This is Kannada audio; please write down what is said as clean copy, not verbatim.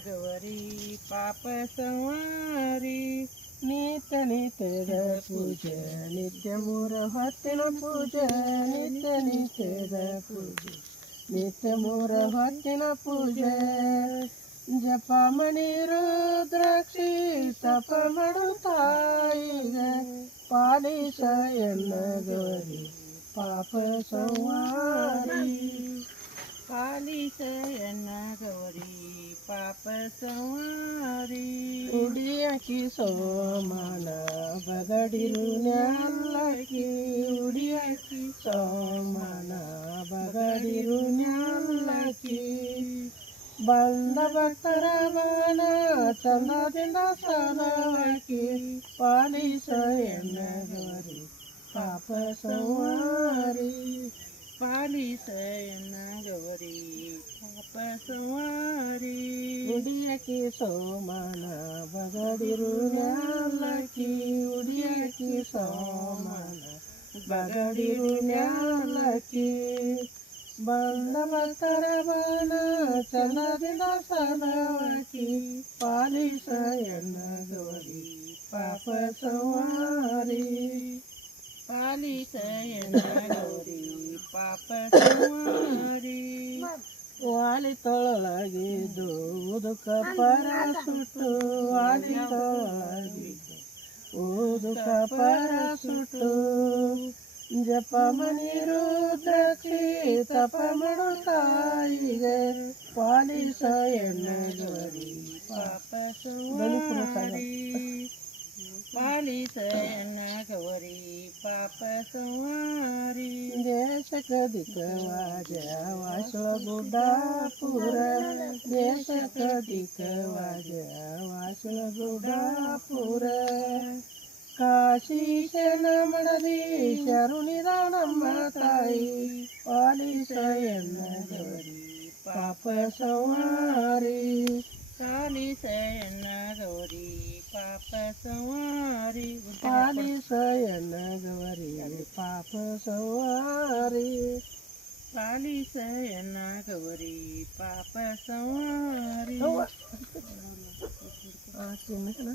गौरी पाप संवारी नित्य नित्यದ ಪೂಜೆ ನಿತ್ಯ ಮೂರ ಹೊತ್ತಿನ ಪೂಜೆ ನಿತ್ಯ ನಿತ್ಯದ ಪೂಜೆ ನಿತ್ಯ ಮೂರ ಹೊತ್ತಿನ ಪೂಜೆ ಜಪ ಮಣಿ ರುದ್ರಾಕ್ಷಿ ತಪ ಮಾಡು ತಾಯಿಗೆ ಪಾಲಿಸ ಎನ್ನ ಗೌರಿ ಪಾಪ ಸಂವಾರಿ पालिस एन्न गौरी पाप संवारी ಉಡಿಯಾಕಿ ಸೋಮನ ಬಗಡಿರು ನ್ಯಾಲಕ್ಕಿ ಉಡಿಯಾಕಿ ಸೋಮನ ಬಗಡಿರು ನ್ಯಾಲಕ್ಕಿ ಬಂದ ಭಕ್ತರ ಬಾಣ ಚಂದದಿಂದ ಸಲವಾಕಿ ಪಾಲಿಸ ಎನ್ನ ಗೌರಿ ಪಾಪ ಸಂವಾರಿ पालिस एन्न गौरी पाप संवारी ಉಡಿಯಾಕಿ ಸೋಮನ ಬಗಡಿರು ನ್ಯಾಲಕ್ಕಿ ಉಡಿಯಾಕಿ ಸೋಮನ ಬಗಡಿರು ನ್ಯಾಲಕ್ಕಿ ಬಂದ ಭಕ್ತರ ಬಾಣ ಚಂದದಿಂದ ಸಲವಾಕಿ ಪಾಲಿಸ ಎನ್ನ ಗೌರಿ ಪಾಪ ಸಂವಾರಿ पालिस एन्न गौरी पाप संवारी ವಾಲಿ ತೊಳಲಾಗಿದ್ದು ಉದುಕ ಪರ ಸುಟ್ಟು ವಾಲಿ ತೊಳಲಾಗಿದ್ದು ಉದುಕ ಪರ ಸುಟ್ಟು ಜಪ ಮಣಿ ರುದ್ರಾಕ್ಷಿ ತಪ ಮಾಡು ತಾಯಿಗೆ ಪಾಲಿಸ ಎನ್ನ ಗೌರಿ पाप संवारी पालिस एन्न गौरी पाप संवारी ದೇಶಕ ದಿಕ್ಕವಾಜ ವಾಸಳ ಗುಡ್ಡಾಪುರ ದೇಶಕ ದಿಕ್ಕವಾಜ ವಾಸಳ ಗುಡ್ಡಾಪುರ ಕಾಶೀಶನ ಮಡದಿ ಶರುಣಿದ ನಮ್ಮ ತಾಯಿ ಪಾಲಿಸ ಎನ್ನ ಗೌರಿ ಪಾಪ ಸಂವಾರಿ पालिस एन्न गौरी पाप संवारी ಪಾಲಿಸ ಎನ್ನ ಗೌರಿ ಪಾಪ ಸಂವಾರಿ पालिस एन्न गौरी पाप संवारी ಚಿನ್ನಕನ